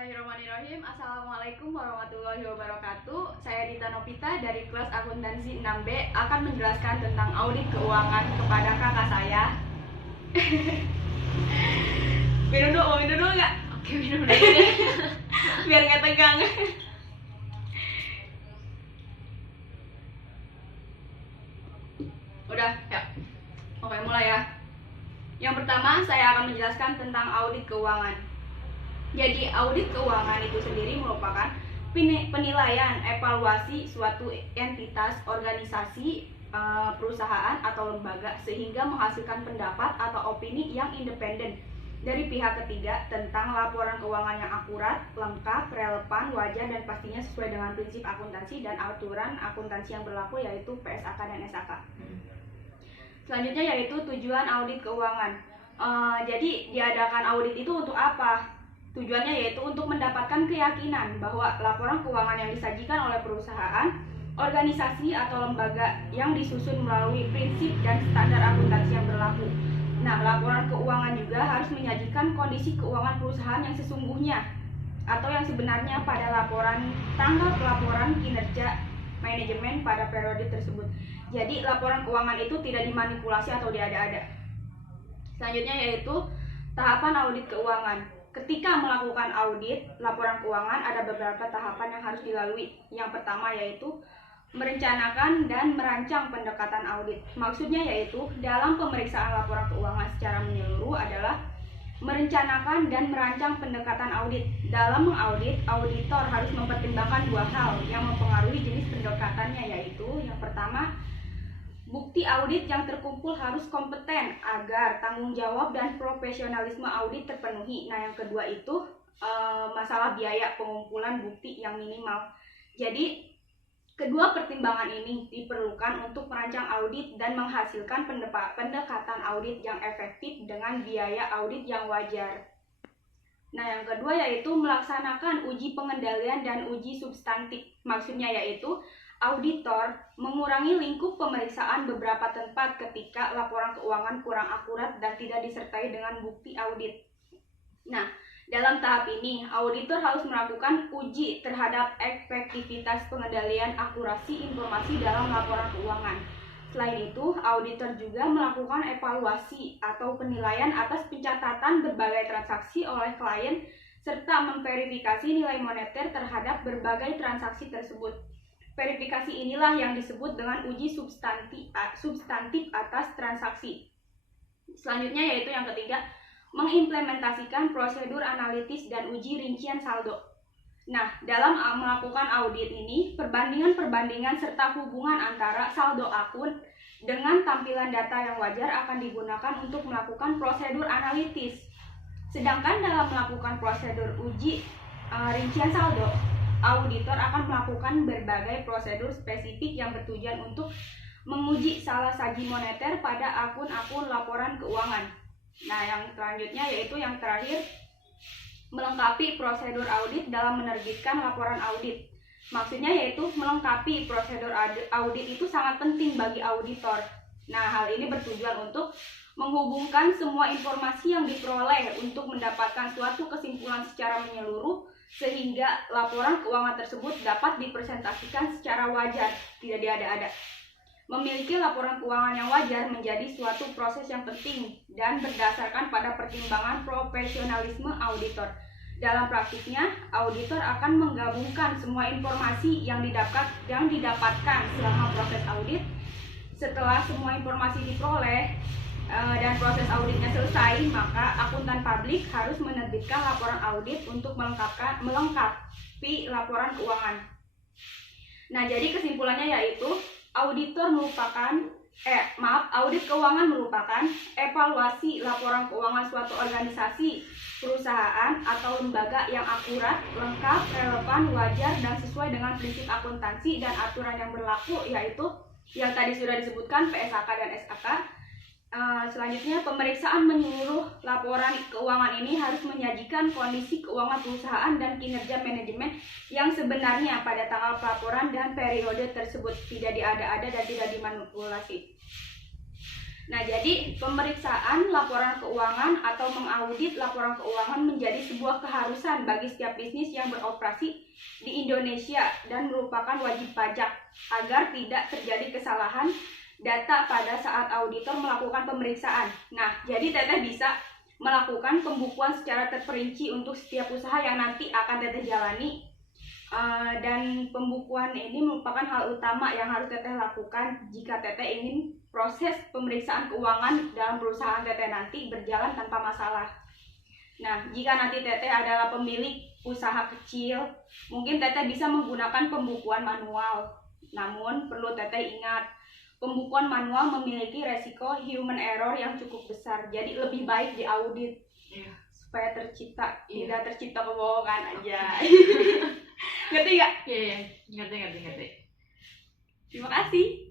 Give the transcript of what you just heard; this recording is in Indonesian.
Bismillahirrahmanirrahim. Assalamualaikum warahmatullahi wabarakatuh. Saya Dita Novita dari kelas akuntansi 6B akan menjelaskan tentang audit keuangan kepada kakak saya. Minum dulu nggak? Oke, minum dulu deh. Biar nggak tegang. Udah, ya. Oke, mulai ya. Yang pertama, saya akan menjelaskan tentang audit keuangan. Jadi, audit keuangan itu sendiri merupakan penilaian evaluasi suatu entitas, organisasi, perusahaan atau lembaga sehingga menghasilkan pendapat atau opini yang independen dari pihak ketiga tentang laporan keuangan yang akurat, lengkap, relevan, wajar, dan pastinya sesuai dengan prinsip akuntansi dan aturan akuntansi yang berlaku, yaitu PSAK dan SAK. Selanjutnya yaitu tujuan audit keuangan. Jadi diadakan audit itu untuk apa? Tujuannya yaitu untuk mendapatkan keyakinan bahwa laporan keuangan yang disajikan oleh perusahaan, organisasi atau lembaga yang disusun melalui prinsip dan standar akuntansi yang berlaku. Nah, laporan keuangan juga harus menyajikan kondisi keuangan perusahaan yang sesungguhnya atau yang sebenarnya pada laporan tanggal pelaporan kinerja manajemen pada periode tersebut. Jadi, laporan keuangan itu tidak dimanipulasi atau diada-ada. Selanjutnya yaitu tahapan audit keuangan. Ketika melakukan audit laporan keuangan, ada beberapa tahapan yang harus dilalui. Yang pertama yaitu merencanakan dan merancang pendekatan audit. Maksudnya yaitu dalam pemeriksaan laporan keuangan secara menyeluruh adalah merencanakan dan merancang pendekatan audit. Dalam mengaudit, auditor harus mempertimbangkan dua hal yang mempengaruhi jenis pendekatannya, yaitu yang pertama, bukti audit yang terkumpul harus kompeten agar tanggung jawab dan profesionalisme audit terpenuhi. Nah, yang kedua itu masalah biaya pengumpulan bukti yang minimal. Jadi, kedua pertimbangan ini diperlukan untuk merancang audit dan menghasilkan pendekatan audit yang efektif dengan biaya audit yang wajar. Nah, yang kedua yaitu melaksanakan uji pengendalian dan uji substantif. Maksudnya yaitu auditor mengurangi lingkup pemeriksaan beberapa tempat ketika laporan keuangan kurang akurat dan tidak disertai dengan bukti audit. Nah, dalam tahap ini, auditor harus melakukan uji terhadap efektivitas pengendalian akurasi informasi dalam laporan keuangan. Selain itu, auditor juga melakukan evaluasi atau penilaian atas pencatatan berbagai transaksi oleh klien serta memverifikasi nilai moneter terhadap berbagai transaksi tersebut. Verifikasi inilah yang disebut dengan uji substantif atas transaksi. Selanjutnya yaitu yang ketiga, mengimplementasikan prosedur analitis dan uji rincian saldo. Nah, dalam melakukan audit ini, perbandingan serta hubungan antara saldo akun dengan tampilan data yang wajar akan digunakan untuk melakukan prosedur analitis. Sedangkan dalam melakukan prosedur uji rincian saldo, auditor akan melakukan berbagai prosedur spesifik yang bertujuan untuk menguji salah saji moneter pada akun-akun laporan keuangan. Nah, yang selanjutnya yaitu yang terakhir, melengkapi prosedur audit dalam menerbitkan laporan audit. Maksudnya yaitu melengkapi prosedur audit itu sangat penting bagi auditor. Nah, hal ini bertujuan untuk menghubungkan semua informasi yang diperoleh untuk mendapatkan suatu kesimpulan secara menyeluruh sehingga laporan keuangan tersebut dapat dipresentasikan secara wajar, tidak diada-ada. Memiliki laporan keuangan yang wajar menjadi suatu proses yang penting dan berdasarkan pada pertimbangan profesionalisme auditor. Dalam praktiknya, auditor akan menggabungkan semua informasi yang didapatkan selama proses audit. Setelah semua informasi diperoleh dan proses auditnya selesai, maka akuntan publik harus menerbitkan laporan audit untuk melengkapi laporan keuangan. Nah, jadi kesimpulannya yaitu audit keuangan merupakan evaluasi laporan keuangan suatu organisasi, perusahaan, atau lembaga yang akurat, lengkap, relevan, wajar, dan sesuai dengan prinsip akuntansi dan aturan yang berlaku, yaitu yang tadi sudah disebutkan PSAK dan SAK. Selanjutnya, pemeriksaan menyeluruh laporan keuangan ini harus menyajikan kondisi keuangan perusahaan dan kinerja manajemen yang sebenarnya pada tanggal pelaporan dan periode tersebut, tidak diada-ada dan tidak dimanipulasi. Nah, jadi pemeriksaan laporan keuangan atau mengaudit laporan keuangan menjadi sebuah keharusan bagi setiap bisnis yang beroperasi di Indonesia dan merupakan wajib pajak agar tidak terjadi kesalahan data pada saat auditor melakukan pemeriksaan. Nah, jadi Teteh bisa melakukan pembukuan secara terperinci untuk setiap usaha yang nanti akan Teteh jalani. Dan pembukuan ini merupakan hal utama yang harus Teteh lakukan jika Teteh ingin proses pemeriksaan keuangan dalam perusahaan Teteh nanti berjalan tanpa masalah. Nah, jika nanti Teteh adalah pemilik usaha kecil, mungkin Teteh bisa menggunakan pembukuan manual. Namun, perlu Teteh ingat, pembukuan manual memiliki resiko human error yang cukup besar. Jadi lebih baik diaudit supaya tidak tercipta kebohongan aja. Ngerti nggak? Iya, ngerti. Terima kasih.